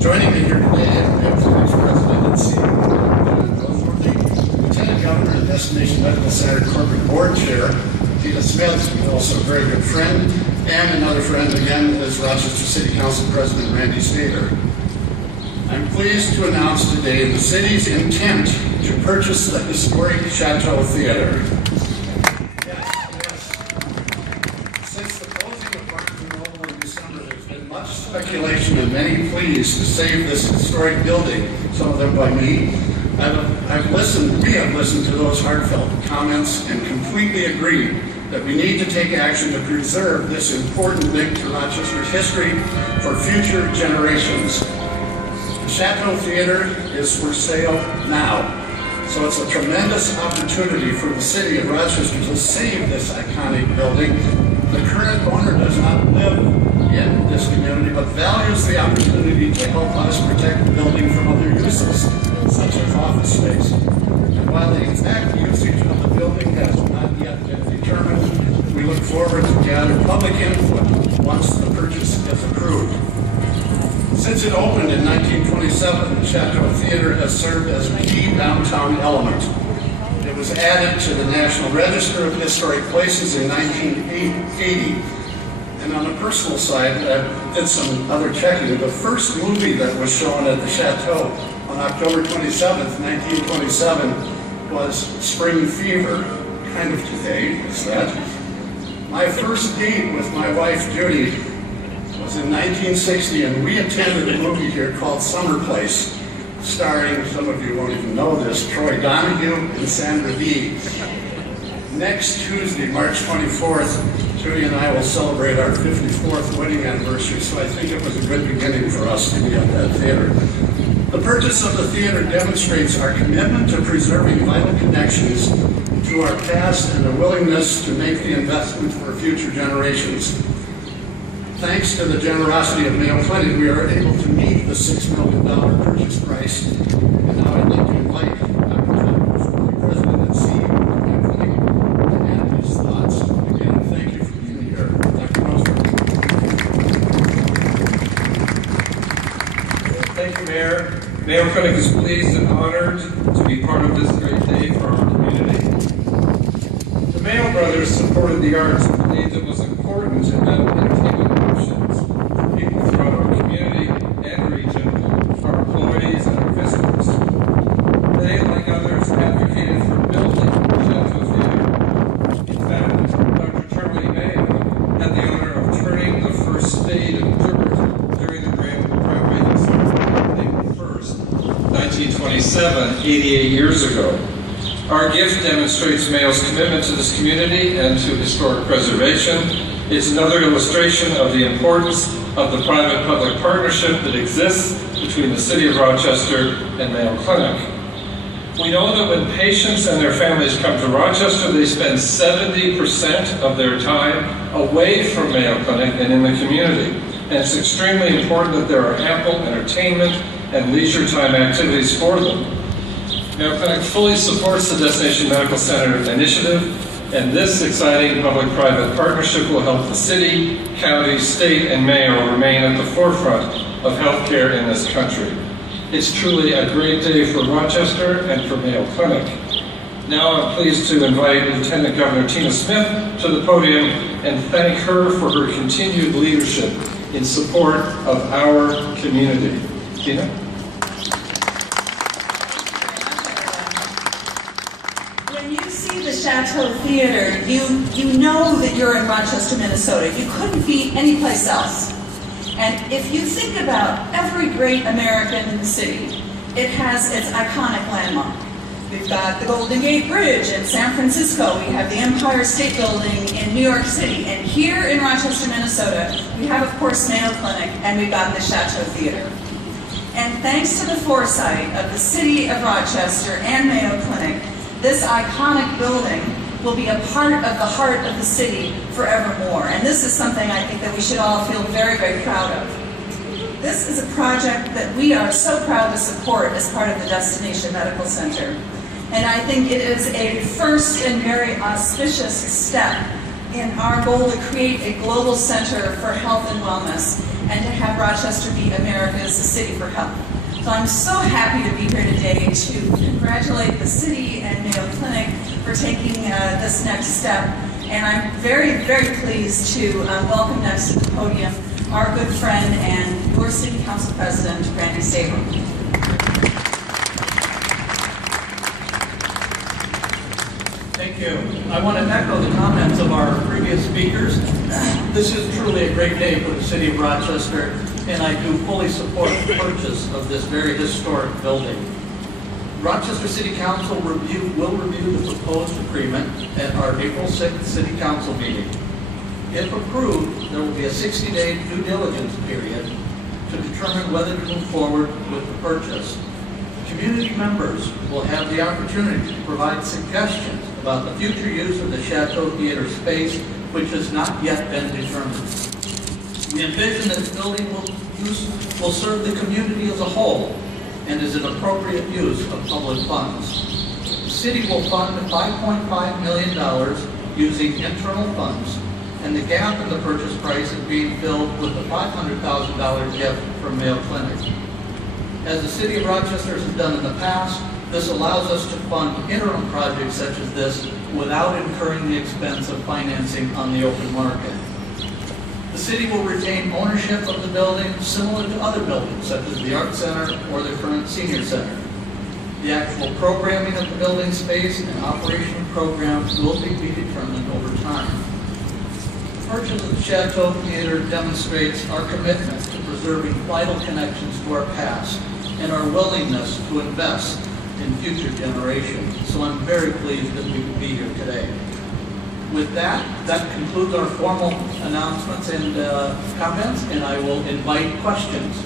Joining me here today, Mayo Clinic's President and CEO, Lieutenant Governor and Destination Medical Center Corporate Board Chair, Tina Smith, who's also a very good friend, and another friend again is Rochester City Council President Randy Stater. I'm pleased to announce today the city's intent to purchase the historic Chateau Theater. Since the closing of Barnes & Noble in December, there's been much speculation and many pleas to save this historic building, some of them by me. We have listened to those heartfelt comments and completely agree that we need to take action to preserve this important link to Rochester's history for future generations. The Chateau Theater is for sale now, so it's a tremendous opportunity for the city of Rochester to save this iconic building. The current owner does not live in this community, but values the opportunity to help us protect the building from other uses, such as office space. And while the exact usage of the building has not yet been determined, we look forward to gather public input once the purchase is approved. Since it opened in 1927, the Chateau Theater has served as a key downtown element. It was added to the National Register of Historic Places in 1980. And on a personal side, I did some other checking. The first movie that was shown at the Chateau on October 27th, 1927 was Spring Fever, kind of today, is that. My first date with my wife, Judy, was in 1960, and we attended a movie here called Summer Place, starring, some of you won't even know this, Troy Donahue and Sandra Dee. Next Tuesday, March 24th, Judy and I will celebrate our 54th wedding anniversary, so I think it was a good beginning for us to be at that theater. The purchase of the theater demonstrates our commitment to preserving vital connections to our past and a willingness to make the investment for future generations. Thanks to the generosity of Mayo Clinic, we are able to meet the $6 million purchase price. And now I'd like to invite Dr. President and CEO of Mayo Clinic to add his thoughts. Again, thank you for being here. Dr. Moser. Thank you, Mayor. Mayo Clinic is pleased and honored to be part of this great day for our community. The Mayo brothers supported the arts and believed it was important in medical entertainment options for people throughout our community and region, our employees and our visitors. They, like others, advocated for building the Chateau Theater. In fact, Dr. Charlie Mayo had the honor of turning the first spade of dirt during the groundbreaking ceremony on April 1st, 1927, 88 years ago. Our gift demonstrates Mayo's commitment to this community and to historic preservation. It's another illustration of the importance of the private-public partnership that exists between the City of Rochester and Mayo Clinic. We know that when patients and their families come to Rochester, they spend 70% of their time away from Mayo Clinic and in the community. And it's extremely important that there are ample entertainment and leisure time activities for them. Mayo Clinic fully supports the Destination Medical Center initiative, and this exciting public-private partnership will help the city, county, state, and Mayo remain at the forefront of healthcare in this country. It's truly a great day for Rochester and for Mayo Clinic. Now I'm pleased to invite Lieutenant Governor Tina Smith to the podium and thank her for her continued leadership in support of our community. Tina? The Chateau Theater, you know that you're in Rochester, Minnesota. You couldn't be anyplace else. And if you think about every great American city, it has its iconic landmark. We've got the Golden Gate Bridge in San Francisco. We have the Empire State Building in New York City. And here in Rochester, Minnesota, we have, of course, Mayo Clinic, and we've got the Chateau Theater. And thanks to the foresight of the City of Rochester and Mayo Clinic, this iconic building will be a part of the heart of the city forevermore. And this is something I think that we should all feel very, very proud of. This is a project that we are so proud to support as part of the Destination Medical Center. And I think it is a first and very auspicious step in our goal to create a global center for health and wellness and to have Rochester be America's city for health. So I'm so happy to be here today to congratulate the city and Mayo Clinic for taking this next step. And I'm very, very pleased to welcome next to the podium our good friend and your City Council President, Randy Saber. Thank you. I want to echo the comments of our previous speakers. This is truly a great day for the City of Rochester, and I do fully support the purchase of this very historic building. Rochester City Council will review the proposed agreement at our April 6th City Council meeting. If approved, there will be a 60-day due diligence period to determine whether to move forward with the purchase. Community members will have the opportunity to provide suggestions about the future use of the Chateau Theater space, which has not yet been determined. We envision that this building will serve the community as a whole and is an appropriate use of public funds. The city will fund $5.5 million using internal funds, and the gap in the purchase price is being filled with the $500,000 gift from Mayo Clinic. As the City of Rochester has done in the past, this allows us to fund interim projects such as this without incurring the expense of financing on the open market. The city will retain ownership of the building similar to other buildings such as the Art Center or the current Senior Center. The actual programming of the building space and operation of programs will be determined over time. The purchase of the Chateau Theater demonstrates our commitment to preserving vital connections to our past and our willingness to invest in future generations. So I'm very pleased that we can be here today. With that concludes our formal announcements and comments, and I will invite questions.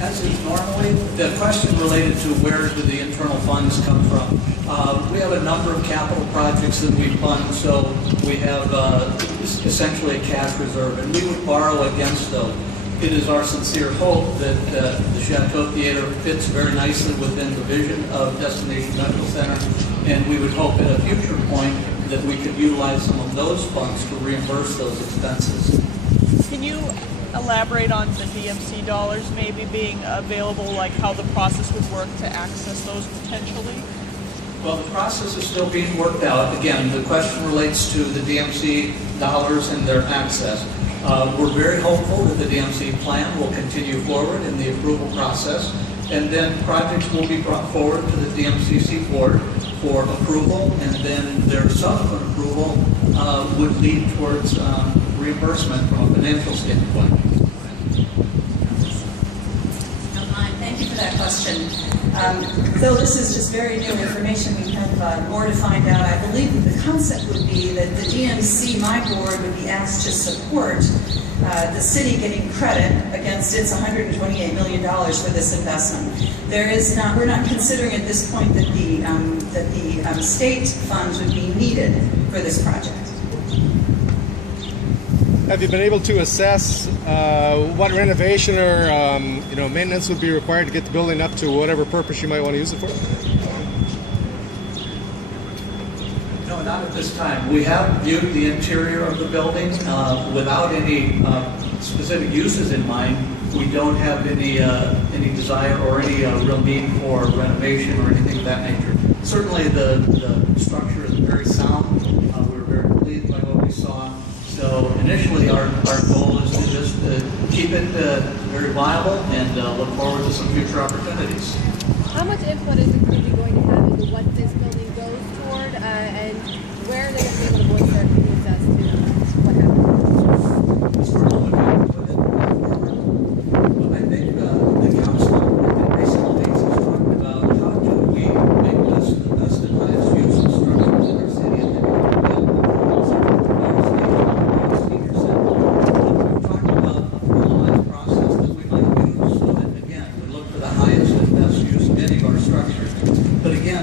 As is normally, the question related to where do the internal funds come from. We have a number of capital projects that we fund, so we have essentially a cash reserve, and we would borrow against those. It is our sincere hope that the Chateau Theater fits very nicely within the vision of Destination Medical Center, and we would hope at a future point that we could utilize some of those funds to reimburse those expenses. Can you elaborate on the DMC dollars maybe being available, like how the process would work to access those potentially? Well, the process is still being worked out. Again, the question relates to the DMC dollars and their access. We're very hopeful that the DMC plan will continue forward in the approval process, and then projects will be brought forward to the DMCC board for approval, and then their subsequent approval would lead towards reimbursement from a financial standpoint. Thank you for that question. Though this is just very new information, we have more to find out. I believe that the concept would be that the DMC, my board, would be asked to support the city getting credit against its $128 million for this investment. We're not considering at this point that the state funds would be needed for this project. Have you been able to assess what renovation or maintenance would be required to get the building up to whatever purpose you might want to use it for? No, not at this time. We have viewed the interior of the building without any specific uses in mind. We don't have any desire or any real need for renovation or anything of that nature. Certainly the structure is very sound. We were very pleased by what we saw. So initially our goal is to just keep it very viable and look forward to some future opportunities. How much input is the community going to have into what this building goes toward, and where are they going to be able to voice their opinions as to what happens? As far as what happens with it, well, I think the council in recent days has talked about how do we make this the best and highest use of structures in our city, and then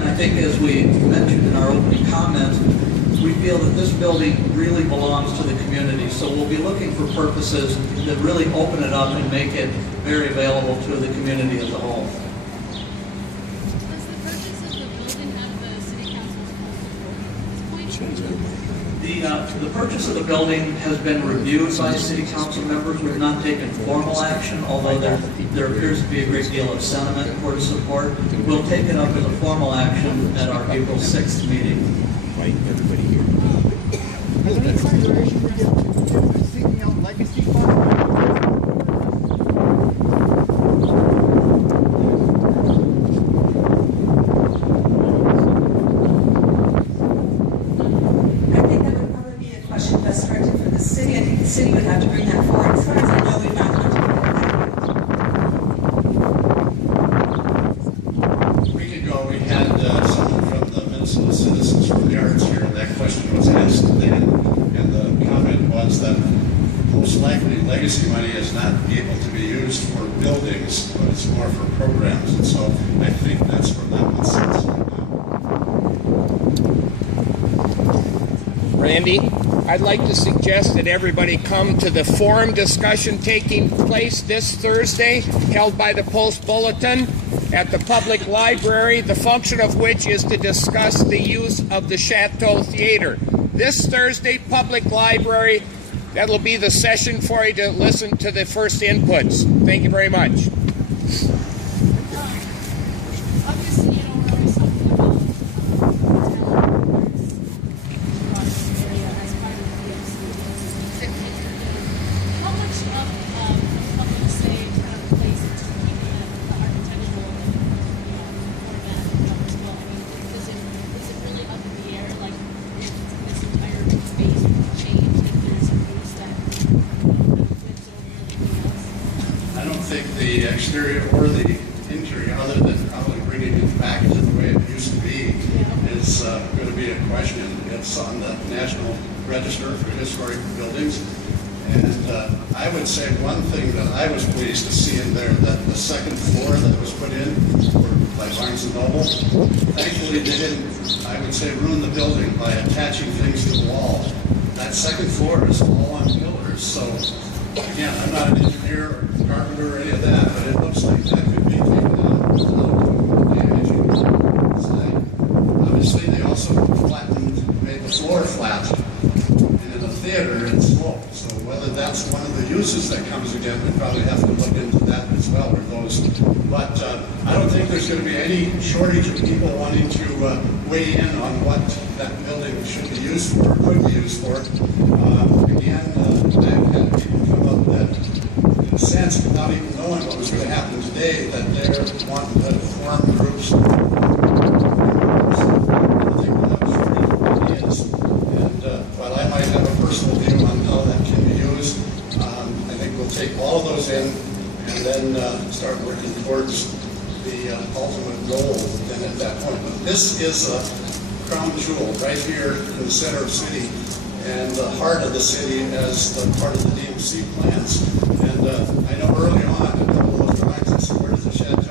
I think as we mentioned in our opening comments, we feel that this building really belongs to the community. So we'll be looking for purposes that really open it up and make it very available to the community as a whole. Was the purchase of the building out of the city council's The purchase of the building has been reviewed by city council members. We've not taken formal action, although there appears to be a great deal of sentiment for the support. We'll take it up as a formal action at our April 6th meeting. Right, everybody here. Is there any consideration for seeking out legacy funds? I think that would probably be a question best directed for the city. I think the city would have to bring that forward. As far as I know, we've not contacted A week ago, we had someone from the Minnesota Citizens for the Arts here, and that question was asked then, and the comment was that most likely legacy money is not able to be used for buildings, but it's more for programs, and so I think that's where that one sits right now. Randy, I'd like to suggest that everybody come to the forum discussion taking place this Thursday, held by the Post Bulletin at the public library, the function of which is to discuss the use of the Chateau Theater. This Thursday, public library, that'll be the session for you to listen to the first inputs. Thank you very much. obviously, you know, we're always talking about Rochester area as part of the DMC. How much of public say kind of plays into keeping the architectural format as well? I mean, is it really up in the air, like if this entire space would change if there's a use that fits over everything else? I don't think the exterior or the interior, other than probably bringing it back to the way it used to be, is going to be a question. It's on the National Register for Historic Buildings. And I would say one thing that I was pleased to see in there, that the second floor that was put in by Barnes & Noble, thankfully they didn't, I would say, ruin the building by attaching things to the wall. That second floor is all on pillars, so again, I'm not an engineer or carpenter or any of that, but it looks like that could be taken out without damaging the side. Obviously, they also made the floor flat, and in a theater, it's sloped. So whether that's one of the uses that comes again, we probably have to look into that as well, or those. But I don't think there's going to be any shortage of people wanting to weigh in on what that building should be used for, or could be used for. Again, I've had people come up that, in a sense, without even knowing what was going to happen today, that they're wanting to form groups. I think that was pretty ideas. And while I might have a personal view on how that can be used, I think we'll take all of those in and then start working towards the ultimate goal then at that point. But this is a crown jewel right here in the center of the city and the heart of the city as the part of the DMC plans. And I know early on, a couple of drawings, I said, where's the Chateau?